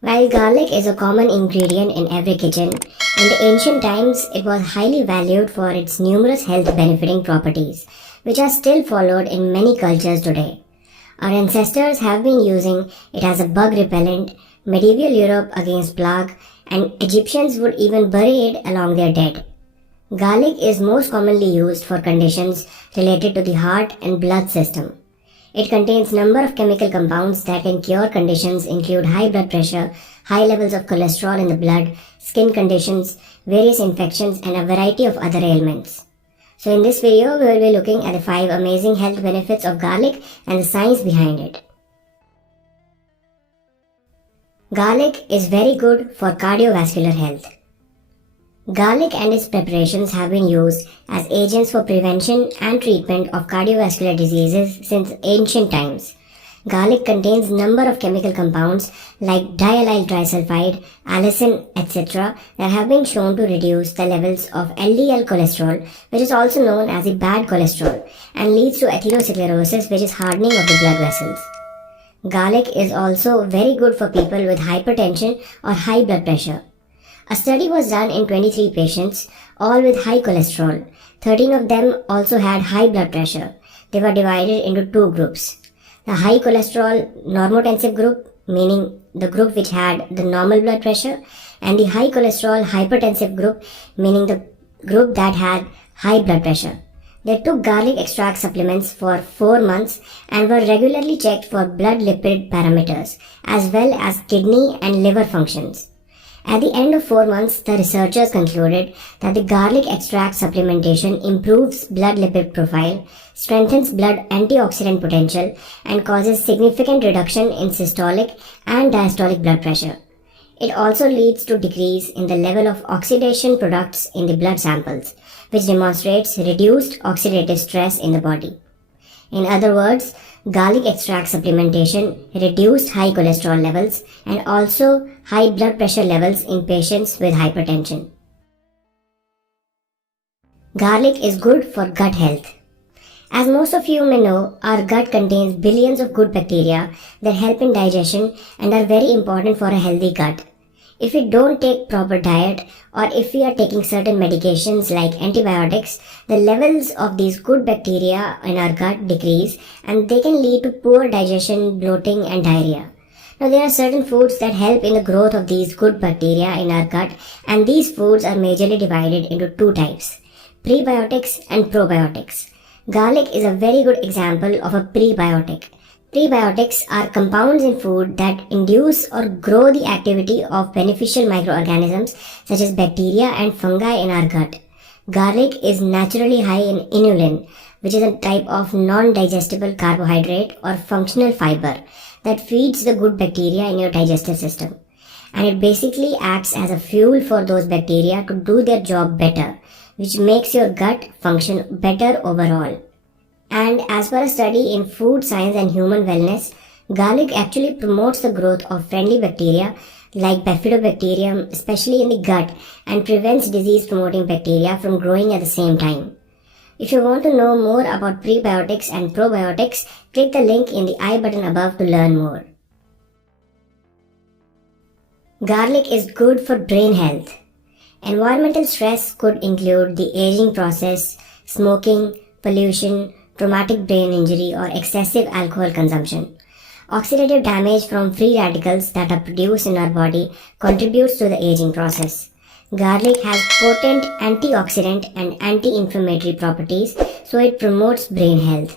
While garlic is a common ingredient in every kitchen, in the ancient times it was highly valued for its numerous health benefiting properties, which are still followed in many cultures today. Our ancestors have been using it as a bug repellent, medieval Europe against plague, and Egyptians would even bury it along their dead. Garlic is most commonly used for conditions related to the heart and blood system. It contains number of chemical compounds that can cure conditions include high blood pressure, high levels of cholesterol in the blood, skin conditions, various infections and a variety of other ailments. So in this video, we will be looking at the 5 amazing health benefits of garlic and the science behind it. Garlic is very good for cardiovascular health. Garlic and its preparations have been used as agents for prevention and treatment of cardiovascular diseases since ancient times. Garlic contains number of chemical compounds like diallyl trisulfide, allicin, etc. that have been shown to reduce the levels of LDL cholesterol, which is also known as the bad cholesterol, and leads to atherosclerosis, which is hardening of the blood vessels. Garlic is also very good for people with hypertension or high blood pressure. A study was done in 23 patients, all with high cholesterol. 13 of them also had high blood pressure. They were divided into 2 groups. The high cholesterol normotensive group, meaning the group which had the normal blood pressure, and the high cholesterol hypertensive group, meaning the group that had high blood pressure. They took garlic extract supplements for 4 months and were regularly checked for blood lipid parameters, as well as kidney and liver functions. At the end of 4 months, the researchers concluded that the garlic extract supplementation improves blood lipid profile, strengthens blood antioxidant potential, and causes significant reduction in systolic and diastolic blood pressure. It also leads to decrease in the level of oxidation products in the blood samples, which demonstrates reduced oxidative stress in the body. In other words, garlic extract supplementation reduced high cholesterol levels and also high blood pressure levels in patients with hypertension. Garlic is good for gut health. As most of you may know, our gut contains billions of good bacteria that help in digestion and are very important for a healthy gut. If we don't take proper diet or if we are taking certain medications like antibiotics, the levels of these good bacteria in our gut decrease and they can lead to poor digestion, bloating and diarrhea. Now there are certain foods that help in the growth of these good bacteria in our gut, and these foods are majorly divided into 2 types, prebiotics and probiotics. Garlic is a very good example of a prebiotic. Prebiotics are compounds in food that induce or grow the activity of beneficial microorganisms such as bacteria and fungi in our gut. Garlic is naturally high in inulin, which is a type of non-digestible carbohydrate or functional fiber that feeds the good bacteria in your digestive system. And it basically acts as a fuel for those bacteria to do their job better, which makes your gut function better overall. And as per a study in Food Science and Human Wellness, garlic actually promotes the growth of friendly bacteria like bifidobacterium, especially in the gut, and prevents disease-promoting bacteria from growing at the same time. If you want to know more about prebiotics and probiotics, click the link in the I button above to learn more. Garlic is good for brain health. Environmental stress could include the aging process, smoking, pollution, traumatic brain injury or excessive alcohol consumption. Oxidative damage from free radicals that are produced in our body contributes to the aging process. Garlic has potent antioxidant and anti-inflammatory properties, so it promotes brain health.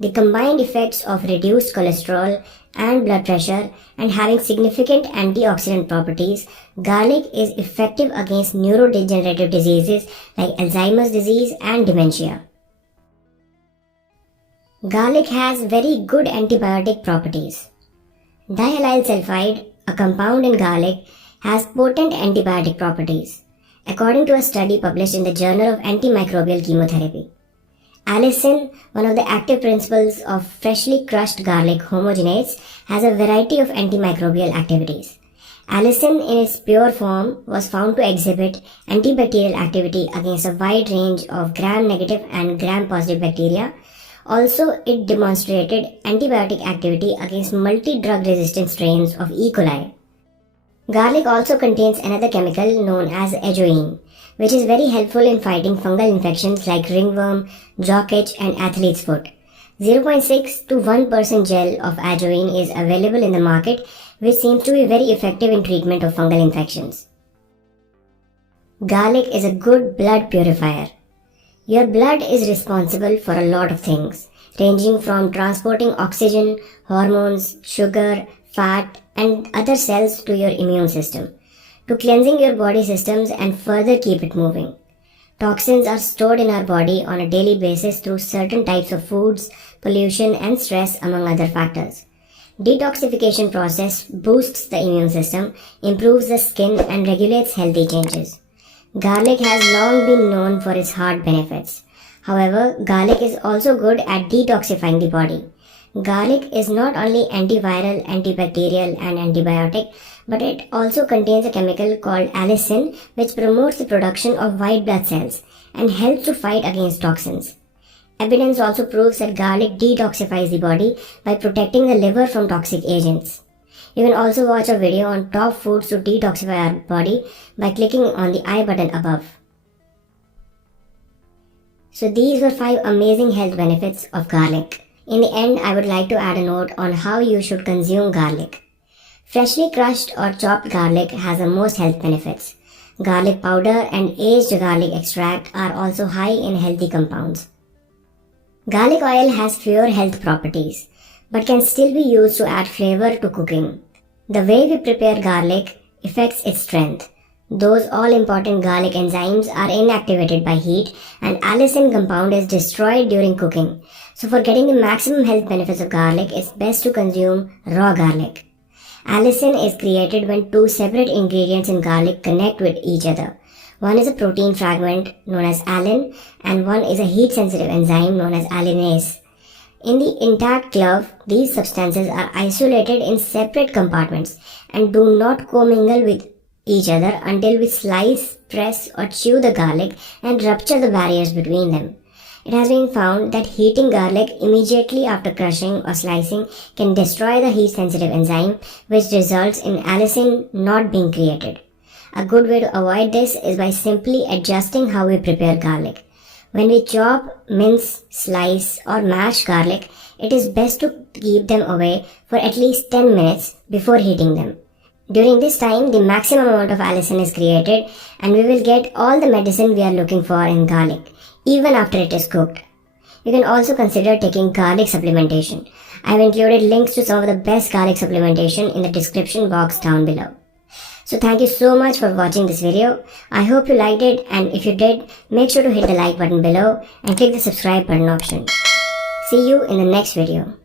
The combined effects of reduced cholesterol and blood pressure and having significant antioxidant properties, garlic is effective against neurodegenerative diseases like Alzheimer's disease and dementia. Garlic has very good antibiotic properties. Diallyl sulfide, a compound in garlic, has potent antibiotic properties, according to a study published in the Journal of Antimicrobial Chemotherapy. Allicin, one of the active principles of freshly crushed garlic homogenates, has a variety of antimicrobial activities. Allicin in its pure form was found to exhibit antibacterial activity against a wide range of gram-negative and gram-positive bacteria. Also, it demonstrated antibiotic activity against multi-drug resistant strains of E. coli. Garlic also contains another chemical known as ajoine, which is very helpful in fighting fungal infections like ringworm, jock itch, and athlete's foot. 0.6 to 1% gel of ajoine is available in the market, which seems to be very effective in treatment of fungal infections. Garlic is a good blood purifier. Your blood is responsible for a lot of things, ranging from transporting oxygen, hormones, sugar, fat, and other cells to your immune system, to cleansing your body systems and further keep it moving. Toxins are stored in our body on a daily basis through certain types of foods, pollution, and stress, among other factors. Detoxification process boosts the immune system, improves the skin, and regulates healthy changes. Garlic has long been known for its heart benefits. However, garlic is also good at detoxifying the body. Garlic is not only antiviral, antibacterial, and antibiotic, but it also contains a chemical called allicin, which promotes the production of white blood cells and helps to fight against toxins. Evidence also proves that garlic detoxifies the body by protecting the liver from toxic agents. You can also watch a video on top foods to detoxify our body by clicking on the I button above. So these were 5 amazing health benefits of garlic. In the end, I would like to add a note on how you should consume garlic. Freshly crushed or chopped garlic has the most health benefits. Garlic powder and aged garlic extract are also high in healthy compounds. Garlic oil has fewer health properties, but can still be used to add flavor to cooking. The way we prepare garlic affects its strength. Those all-important garlic enzymes are inactivated by heat, and allicin compound is destroyed during cooking. So for getting the maximum health benefits of garlic, it's best to consume raw garlic. Allicin is created when 2 separate ingredients in garlic connect with each other. One is a protein fragment known as allin, and one is a heat-sensitive enzyme known as allinase. In the intact glove, these substances are isolated in separate compartments and do not commingle with each other until we slice, press, or chew the garlic and rupture the barriers between them. It has been found that heating garlic immediately after crushing or slicing can destroy the heat-sensitive enzyme, which results in allicin not being created. A good way to avoid this is by simply adjusting how we prepare garlic. When we chop, mince, slice, or mash garlic, it is best to keep them away for at least 10 minutes before heating them. During this time, the maximum amount of allicin is created and we will get all the medicine we are looking for in garlic, even after it is cooked. You can also consider taking garlic supplementation. I have included links to some of the best garlic supplementation in the description box down below. So thank you so much for watching this video. I hope you liked it, and if you did, make sure to hit the like button below and click the subscribe button option. See you in the next video.